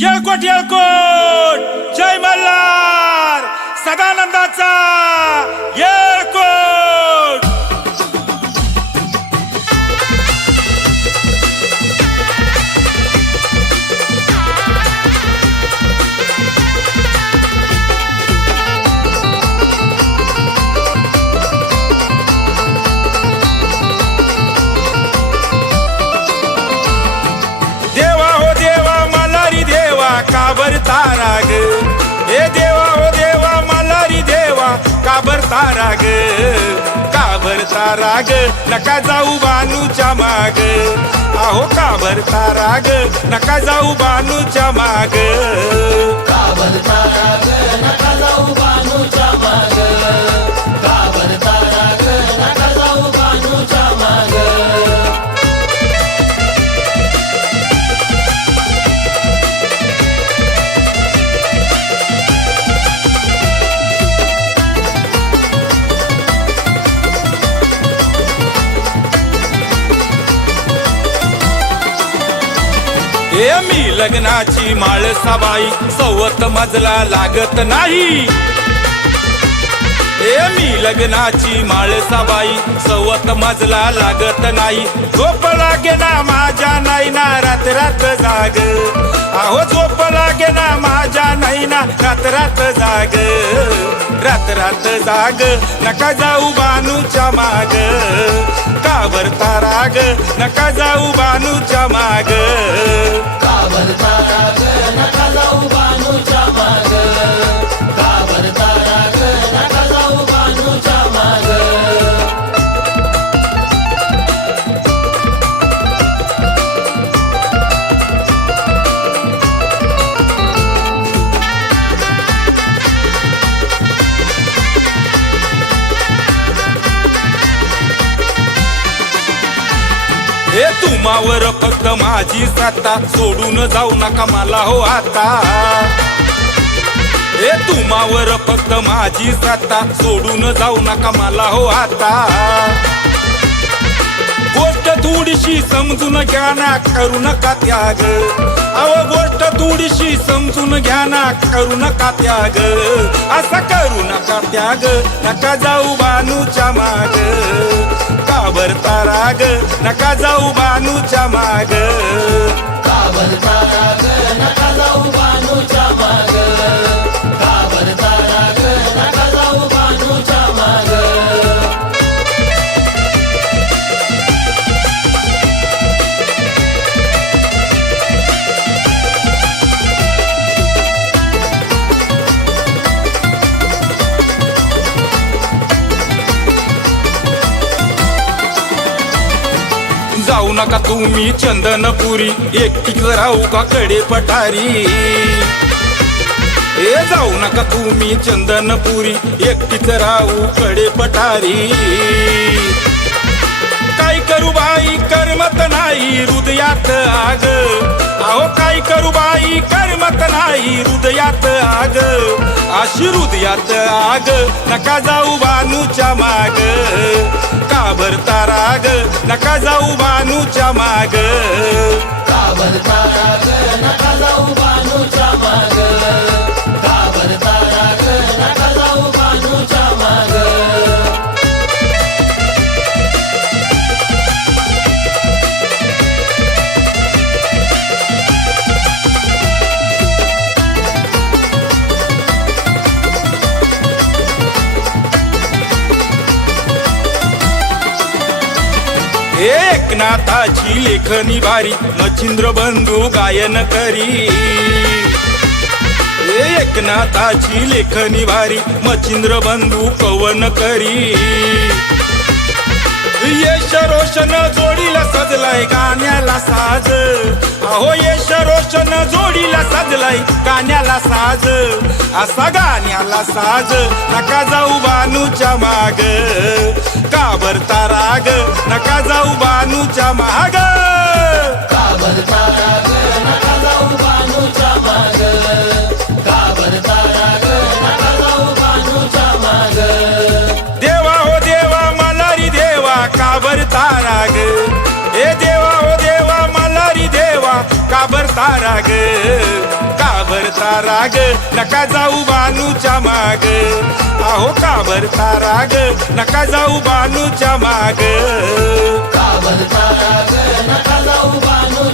येळकोट येळकोट जय मल्हार सदानंदाचा भरता राग नका जाऊ बानूच्या माग. आहो का भरता राग नका जाऊ बानूच्या माग. का भरता राग नका जाऊ बानूच्या माग. हे मी लग्नाची माळ सबाई सवत मजला लागत नाही. हे मी लग्नाची माळ सबाई सवत मजला लागत नाही. झोप लागे ना माझ्या नाही ना रात रात जाग. अहो झोप लागे ना माझ्या नाही ना रात रात जाग. रात रात जाग नका जाऊ बानूच्या माग. काबर राग नका जाऊ बानूच्या माग. काबर हे तुम्हावर फक्त माझी सत्ता सोडून जाऊ नका मला हो आता. हे तुम्हावर फक्त माझी सत्ता सोडून जाऊ नका मला हो आता. गोष्ट थोडीशी समजून घ्या ना करू नका त्याग. अव गोष्ट थोडीशी समजून घ्या ना करू नका त्याग. असं करू नका त्याग. नका जाऊ बानूच्या माग. काबर राग नका जाऊ बानूच्या माग. काबर तारा जाऊ नका तुम्ही चंदनपुरी. एकटीच राहू का कडे पठारी? ए जाऊ नका तुम्ही चंदनपुरी. एकटीच राहू कडे पठारी. काय करू बाई करमत नाही हृदयात आग. अहो काय करू बाई करमत नाही हृदयात आग. अशी हृदयात आग. नका जाऊ बानूच्या माग. का भरता ताराग नका जाऊ बानूच्या माग. काबर तारा नका जाऊ बानूच्या माग. एकनाथाची लेखनी भारी मच्छिंद्र बंधू गायन करी. एकनाथाची लेखनी भारी मच्छिंद्र बंधू कवन करी. यश रोशन जोडीला सजलाय गाण्याला साज. अहो यश रोशन जोडीला सजलाय गाण्याला साज असा गाण्याला साज नका जाऊ बानूच्या माग. काबर ताराग नका जाऊ बानूच्या माग. काबर तारा ग नका जाऊ बानूच्या माग. काबर तारा ग नका जाऊ बानूच्या माग. देवा हो देवा मलारी देवा काबर ताराग ए देवा हो देवा मलारी देवा काबर ताराग राग. भरता राग नका जाऊ बानूच्या माग. आहो का भरता राग नका जाऊ बानूच्या माग. का भरता राग नका जाऊ बानू